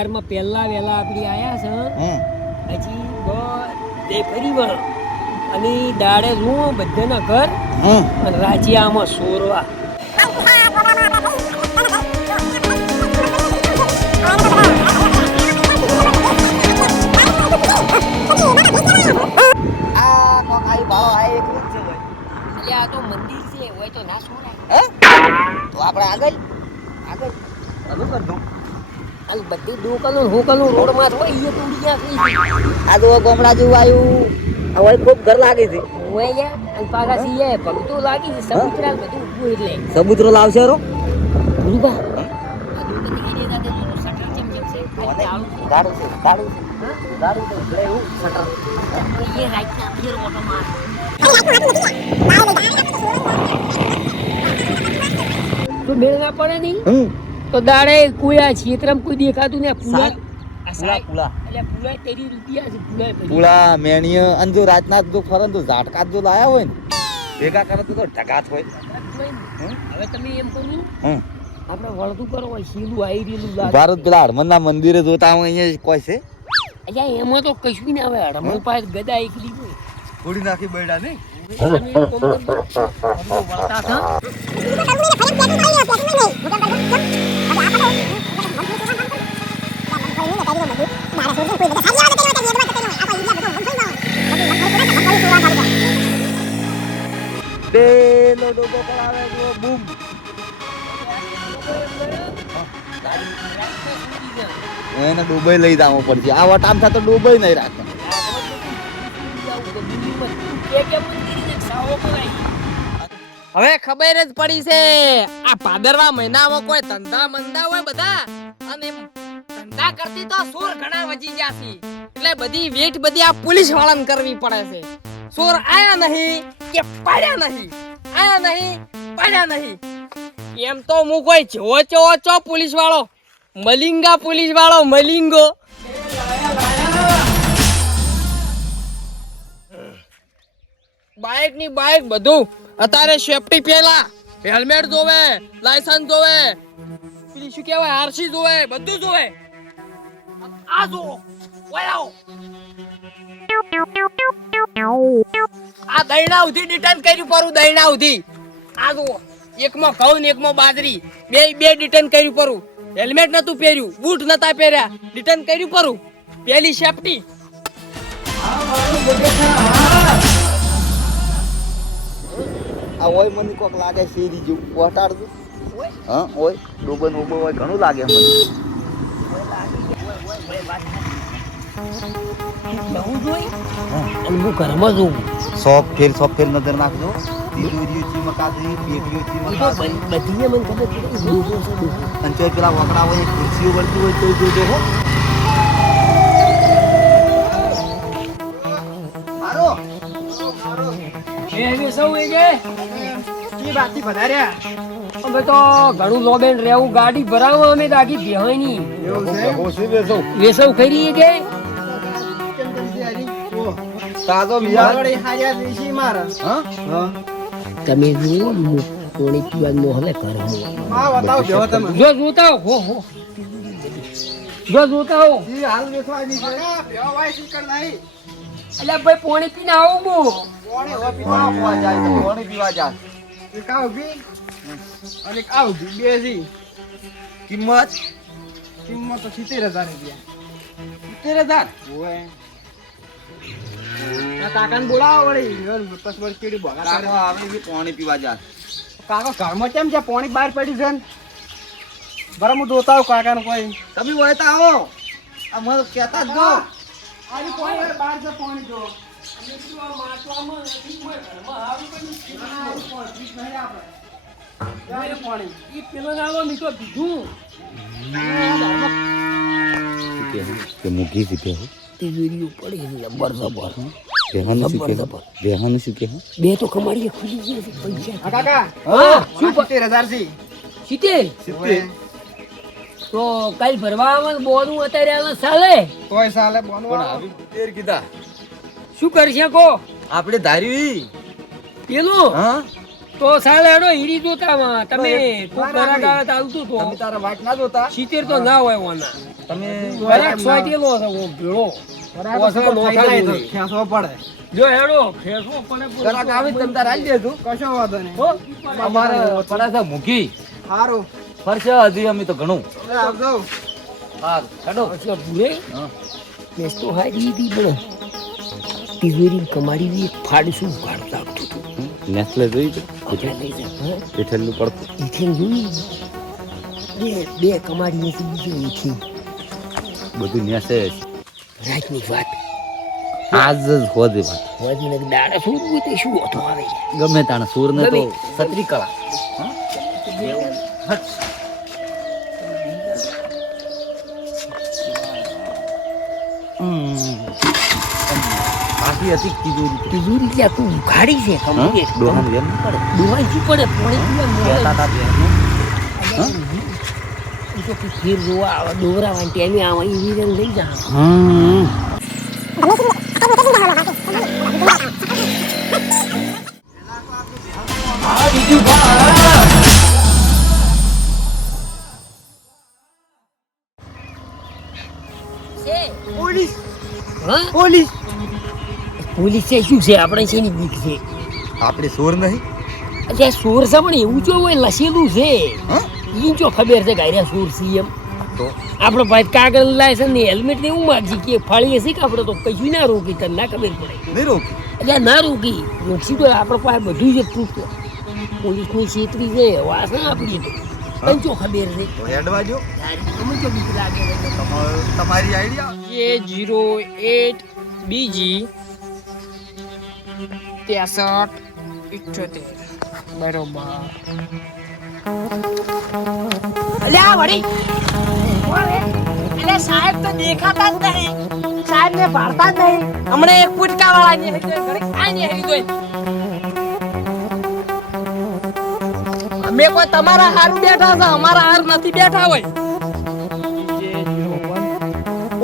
બજારમાં પહેલા વેલા આપણી આયા છે પછી બધે ફરી વળ અને દાડે હું બધાના ઘર અને રાજીયામાં સોરવા આ તો મંદિર છે હોય તો ના સોરાય તો આપણે આગળ આગળ ચાલુ કર દઉં. હાલ બધી દુકાનો હોકલનું રોડમાં હોય એ તો ઉડી ગયા આ તો ગામડા જેવું આવ્યું. હવે ખૂબ ઘર લાગે છે. હોય યાર અને પાછા સીએ ભગતો લાગી છે સમુદ્રા બધું ઊભું એટલે સબૂતરો લાવશે રો ભૂલબા આ દુકાન ગીરે દાદા નું શટર ચમ છે ગાડું છે ગાડું તો એટલે એવું સટર એ રાઈટ ના ફેર ઓટો માર તો મેળ ના પડે નહીં તો દાડે કોઈ આ ક્ષેત્રમાં કોઈ દેખાતું ને પુલા પુલા એટલે પુલા તેરી રૂપિયા છે પુલા પુલા મેણીય અને જો રાતના જો ફરન તો ઝાટકા જો લાયા હોય ને ભેગા કરે તો ઢગાત હોય. હવે તમે એમ કહો આપણે વળતું કરો હોય શીલું આવી રહેલું લાગે ભારત પેલા હડમનના મંદિરે જોતા હું અહીંયા કોઈ છે અહીંયા એમાં તો કશું ના આવે હડમણ પાસે ગદા એકલી હોય થોડી નાખી બૈડા નહીં પેલો ડોબો પડાવે જો બૂમ એને ડુબઈ લઈ જવું પડશે. આ વટામ થા તો ડુબઈ નહીં રાખે. હવે ખબર જ પડી છે આ ભાદરવા મહિનામાં કોઈ ધંધા મંદા હોય બધા અને ધંધા કરતી તો સોર ઘણા વધી ગયા છે એટલે બધી વેટ બધી આ પોલીસ વાળાને કરવી પડે છે. સોર આયા નહીં કે પાડ્યા નહીં આયા નહીં પાડ્યા નહીં એમ તો હું કોઈ ચો પોલીસ વાળો મલિંગા પોલીસ વાળો મલિંગો બાઇક ની બાઇક બધું અત્યારે સેફટી પેલા હેલ્મેટ જોવે લાયસન્સ જોવે પેલી શું કહેવાય આરસી જોવે બધું જોવે. આ જો ઓયાઓ આ દૈણા ઉધી ડિટેન કર્યું પરું દૈણા ઉધી આ જો એકમાં ઘઉં ને એકમાં બાજરી બે ડિટેન કર્યું પરું હેલ્મેટ નતું પહેર્યું બૂટ નતા પહેર્યા ડિટેન કર્યું પરું પેલી સેફટી આ ઓય મને કોક લાગે શેરી જેવું પહોંચાડ દઉં. હા ઓય ડોબો નોબો હોય ઘણું લાગે મને. હું જોઈ અને હું ઘરમાં જોઉં સોફ ફેર નજર નાખજો. તીજોરીઓ ચીમકાતી પેટીઓ ચીમકાતી બધી મને ખબર છે અને તે પેલા વકડા હોય ખુરશીઓ વળતી હોય તો જોજો હો. મારો એ સૌ એ કે કી બાતી વધાર્યા અમે તો ઘણું લોબેન રહેવું ગાડી ભરાવો અમે દાગી બેહાની વેસવ ખરી કે તાજો બિયાર તમે જો કોણી પીવાનું હવે કરો જો જોતા હો જો જોતા હો એટલે ભાઈ પાણી પીને આવું હું પાણી પીવા જા. કિંમત કિંમત તો 70,000 કાકાને બોલાવો વળી પછી વળી કેડી બગા કાકો આવે છે પાણી પીવા જા. કાકા ઘરમાં કેમ છે પાણી બહાર પડ્યું છે ને બરાબર હું જોતા આવું કાકાને કોઈ તમે વળતા આવો. આ મને કહેતા જ જો. આની પાણી બહાર છે પાણી જો મૂકી દીધે તિજોરીઓ પડી જબર જબર બેહાનું શું કે બે તો કમાડીએ ખુલી ગયા છે પૈસા કાકા હા શું 70,000 સિત્તેર તો કાલ ભરવા આવવાનું બોનું અત્યારે આવે ચાલે કોઈ સાલે બોનો પણ આવી તેર કીધા શું કરશે કો આપણે ધાર્યું પેલું હા તો સાલે હેડો હીરી જોતા તમે ખૂબ બરાબર આવતું તો તમે તારા વાટ ના જોતા સિત્તેર તો ના હોય ઓના તમે વરાક સોટેલો છે ઓ ભેળો ઓસરો નો થાય તો ખેંચવો પડે. જો હેડો ખેસો પડે ગરાક આવી તમ તાર આલી દેજો. કશો વાંધો નહીં. અમારે પડે છે મૂકી હારું. ફરશે હજી અમે તો ઘણું હવે આવજો. હા હેડો અચ્છા ભૂરે હા મેં તો હારી દી પણ તિજોરી કમાડી દી ફાડશું કાઢ લાગતું હતું નેસલે જોઈ તો આપણે લઈ જા પેઠેલું પડતું એથી જોઈ બે કમાડી નથી બીજું એથી બધું નેસે રાતની વાત આજ જ હોદે વાત વાજીને દાડા શું હોય તે શું હતો આવે ગમે તાણે સૂર ને તો ગમે. છત્રી કળા આખી હતી તિજોરી તિજોરી ત્યાં તું ઉઘાડી છે કમાડી ડોહાન વેમ ન પડે ડોહાઈ પડે પોણી કહેતા તા બેનું. તો ફેર જોવા આવે દોરાવાની ટાઈમે આવે એવી રંગ લઈ જા પોલીસ. હા પોલીસ. પોલીસ છે શું છે આપણે શેની બીક છે આપણે સૂર નહીં અચ્છા સોર છે પણ એવું જો હોય લસેલું છે હા ઈ જો ખબર છે કે આર્યા સોર છે એમ તો આપણો ભાઈ કાગળ લાયસન્સ ને હેલ્મેટ ને એવું માગજી કે ફાળીએ છે કે આપણે તો કશું ના રોકી તને ના ખબર પડે નહીં રોકી એટલે ના રોકી રોકશી તો આપણો પાસે બધું જ પ્રૂફ છે પોલીસની છેતરી છે વાસ ના આપણી તો પંચો ખબર છે તો હેડવા જો અમે જો બીક લાગે તમારી આઈડિયા A08 BG 6378 બરોબર. અલ્યા વળી એટલે સાહેબ તો દેખાતા જ નહીં સાહેબ ને ભારતા જ નહીં હમણે એક પુટકા વાળા ની ઘરે કાઈ નહીં હેરી દોય. અમે કોઈ તમારા હાર બેઠા છે, અમારા હાર નથી બેઠા હોય.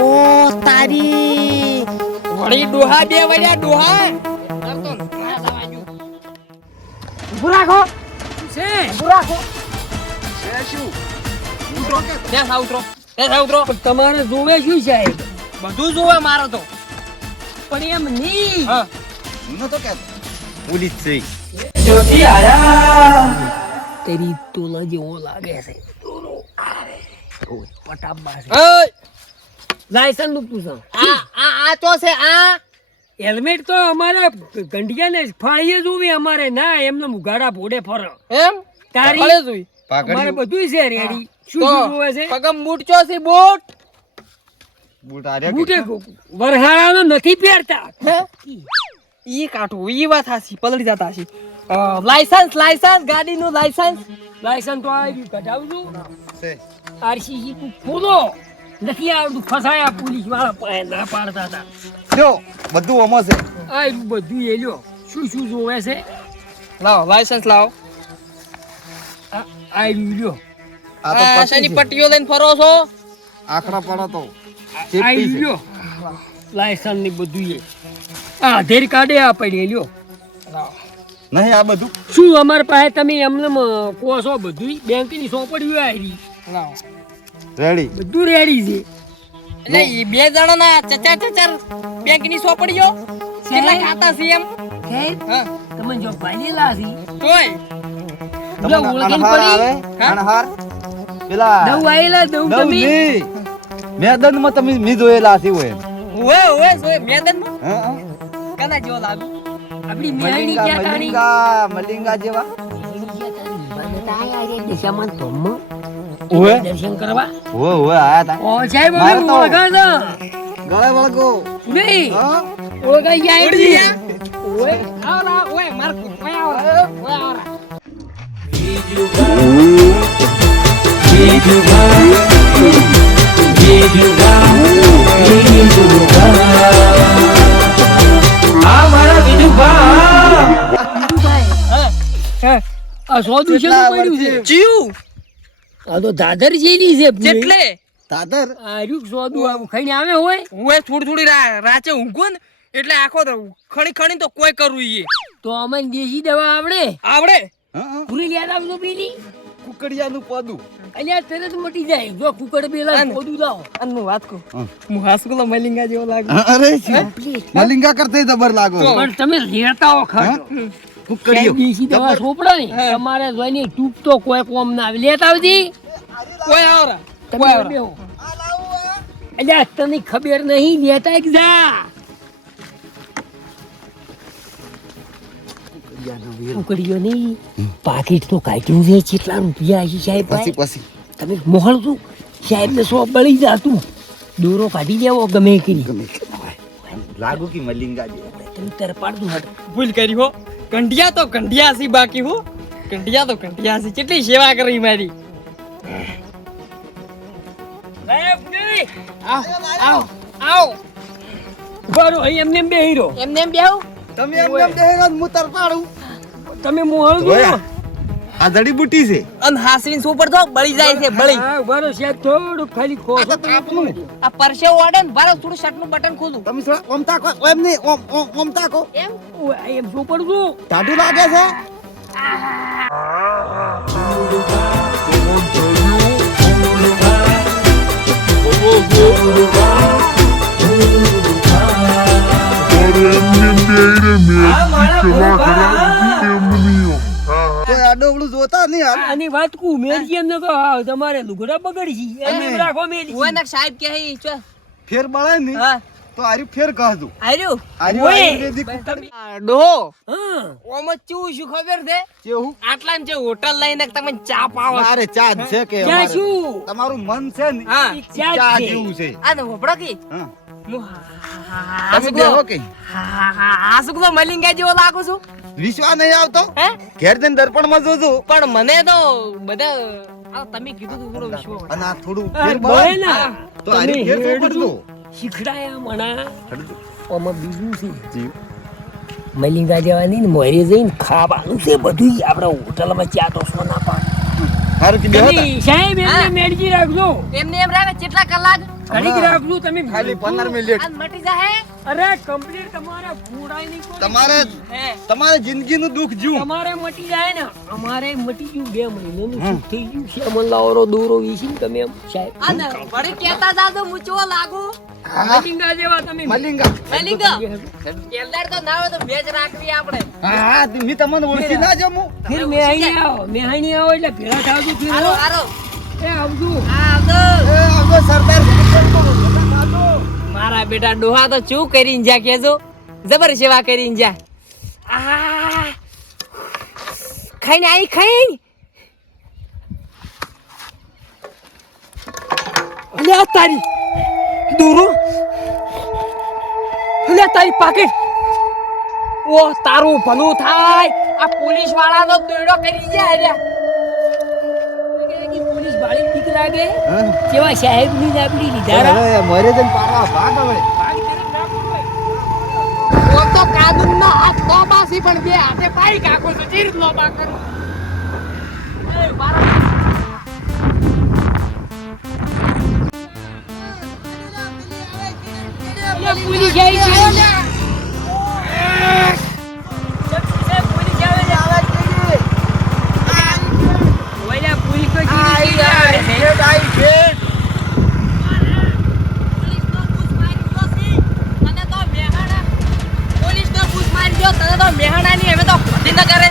ઓ તારી વળી ડોહા બે વળ્યા ડોહા કરતો ના જવાજુ. ઉભું રાખો છે ઉભું રાખો બેસા ઉતરો બેસા ઉતરો. પણ તમારે જોવે શું સાહેબ બધું જોવે મારે તો. પણ એમ નહીં હા હું નતો કહેતો પોલીસ છે તેરી તોલા જેવો લાગે છે પટાબા છે ઓય લાયસન્સ નું પૂછો આ તો છે આ હેલ્મેટ તો અમારે ગંડિયા ને ફાળીએ જોવી અમારે ના એમને મુગાડા ભોડે ફરો એમ તારી ભલે જોઈ. અમારે બધું છે રેડી શું તો શું જોવે છે પગમ બૂટ ચો છે બૂટ બૂટ આર્યા બુટે વરહાળાનો નથી પહેરતા હે ઈ કાઠું ઈ વાત હાસી પલળી જતા હાસી. લાયસન્સ ગાડીનું લાયસન્સ લાયસન્સ તો આવી કઢાવજો છે આરસીસી તું ખોલો નથી આવતું ફસાયા પોલીસ વાળા પાસે ના પાડતા હતા જો બધું ઓમો છે આ બધું એ લ્યો શું શું જોવે છે લાવો લાયસન્સ લાવો. આ લ્યો આ તો આ પતી શેની છે. પટ્ટીઓ લઈને ફરો છો? આખડા પડો તો આ ચેપટી છે. લ્યો લાયસન્સ ની બધું એ આ આધાર કાર્ડ આ પડી લ્યો નહીં આ બધું શું અમારા પાસે તમે એમને કહો છો બધું બેંકની સોંપડીઓ આવી લાવો. રેડી બધું રેડી છે એટલે ઈ બે જણાના ચચાર બેંકની સોપડીઓ કેટલા ખાતા છે એમ? સાહેબ હા તમે જો ભાઈલા છે તોય જો ઓળખીને અનહાર પડી આવે હા? અનહાર પેલા દવ આયેલા દવ દવ તમે નહીં. મેદાનમાં તમે મી જોયેલા હશે હોય ઓએ સોય મેદાનમાં હા હા. કના જેવો લાગુ? આપણી મેળણી મલિંગા ક્યાં તાણી મલિંગા જેવા દિશામાં ધમ્મ ઓવે દર્શન કરવા ઓવે ઓવે આયા તા ઓ સાહેબ મારે અમે તો- ઓળખાણ ગળે વળગો નહીં હા ઓળખાઈ જાય ઉડી નહીં. ગયા? ઓય આવરા ઓય માર ઓય આવરા ઓય આવરા. હા. આ સોદું છે કેટલા પડ્યું છે વર્ષે? જીવ આ તો દાદર જેની છે પૂરી. જેટલે તાતર આ રહ્યું સોદું આવું ખાઈને આવે હોય ઓય થોડી રાચે ઊંઘો ને એટલે આખો તો ખણી તો કોઈ કરવું ઈ તો અમને દેશી દવા આવડે આવડે. હા હા. પૂરી યાદ આવજો પેલી કુકડિયાનું પડું. અલ્યા તરત મટી જાય જો કુકડ બેલા ખોદું લાવો અને હું વાત કહું હું હાસુકલો મલિંગા જેવો લાગુ અરે મલિંગા કરતે જબર લાગો. પણ તમે લેતા હો ખર્ચ કુકડિયો દેશી દવા સોપડો ને તમારે જોઈને ટૂંક તો કોઈ કોમ ના આવે લેતા આવજી કોઈ આવરા તમે બેહો અલ્યા તને ખબર નહીં લેતા એક જા ઉકડીયો નહીં પાકીટ તો કાઢ્યું છે કેટલા રૂપિયા છે સાહેબ પછી પછી તમે મોહલ છું સાહેબ ને સો બળી જાતું દોરો કાઢી લેવો ગમે કરી લાગુ કે મલિંગા જે તમે તરપાડતું હટ ભૂલ કરી હો કંઢિયા તો કંઢિયા સી બાકી હો કંઢિયા તો કંઢિયા સી કેટલી સેવા કરી મારી આવ આવ બરો એમને બે હીરો એમને એમ બેહું તમે એમ દેહેરો હું તરપાડું. તમે મોહલ છો જોયા? આ જડીબુટી છે. અને હાસવીન સુપર તો બળી જાય છે બળી હા બરો સાહેબ થોડું ખાલી ખો આ પરસે ઓડે ને બારો થોડું શર્ટ નું બટન ખોલું તમે થોડા ઓમ તાકો એમ નહીં ઓમ તાકો. એમ એમ શું પડું ટાઢું લાગે છે. કોઈ આડોગળું જોતા નહીં હાલ. આની વાત કુ મેરજી એમને કહો હા, તમારે લુગડા બગડી છે એમ રાખો મેરજી ઓય ના સાહેબ કે હી ચો ફેર બળે નહીં હા તો આર્યું ફેર કહું. આર્યું આર્યું ઓય. આયુર્વેદિક ડો હા ઓમ ચૂ શું ખબર છે કેવું? આટલા જે હોટલ લઈને તમે ચા પાવો મારે ચા જ છે કે ક્યાં અમારે. શું તમારું મન છે ને હા ચા જ ચા છે. જેવું છે. આ તો હોપડો કી હા. હું તમે બેહો કે હાસુકલો મલિંગા જેવો લાગુ છું વિશ્વાસ નહીં આવતો હે ઘેર જઈને દર્પણ માં જોજો. પણ મને તો બધા આ તમે કીધું તો થોડો વિશ્વાસ અને આ થોડું આ ફેર ભલે બળે ના તો આર્યું ફેર તમે પડતો. શીખડાયા મણા આમાં બીજું છે મલિંગા જવાની ને મોરે જઈને ખાવાનું છે બધું આપણે હોટલમાં ચા તો સોના પા હારું કે બેહો તા. સાહેબ એમને મેળજી રાખજો એમને એમ રાખે કેટલા કલાક ઘડીક રાખજો તમે ખાલી 15 મિનિટ. આ મટી જાહે અરે કમ્પ્લીટ તમારે ફૂડાય નહીં કોઈ. તમારે જિંદગીનું દુઃખ જ્યું. તમારે મટી જાય ને અમારે મટી ગયું 2 મહિનાનું સુખ થઈ ગયું છે અમલાવરો દોરો વીસીને તમે એમ સાહેબ આ ને વળી કહેતા જાજો હું ચો લાગુ મલિંગા જેવા તમે મલિંગા. મલિંગા કેલદાર તો ના હોય તો મેચ રાખવી આપણે હા હા મેં તમને ઓળખી ના જમું. ફિર મેહાણી આવો એટલે ભેળા થાવજો ફિર હારો હારો એ આવજો આ આવજો એ આવજો સરદાર. મારા બેટા ડોહા તો ચૂ કરીને જા કેજો જબર સેવા કરીને જા આ ખાઈને આઈ ખાઈ અલ્યા તારી દૂરો અલ્યા તારી પાકેટ ઓ તારું ભલું થાય આ પોલીસ વાળાનો દોડો કરી જાય રે પોલીસ બાળી બીક લાગે હા. જેવા સાહેબ ની આપડી લીધા હવે મરે જઈને પાડવા ભાગ હવે. ઓ તો કાદુન ના હાથ લોબાસી પણ બે હાથે પાઈ કાકો છે ચીર લોબા કરું એ બારા પોલીસ આવી છે મેહાણા ની હવે તો ગાંધીનગર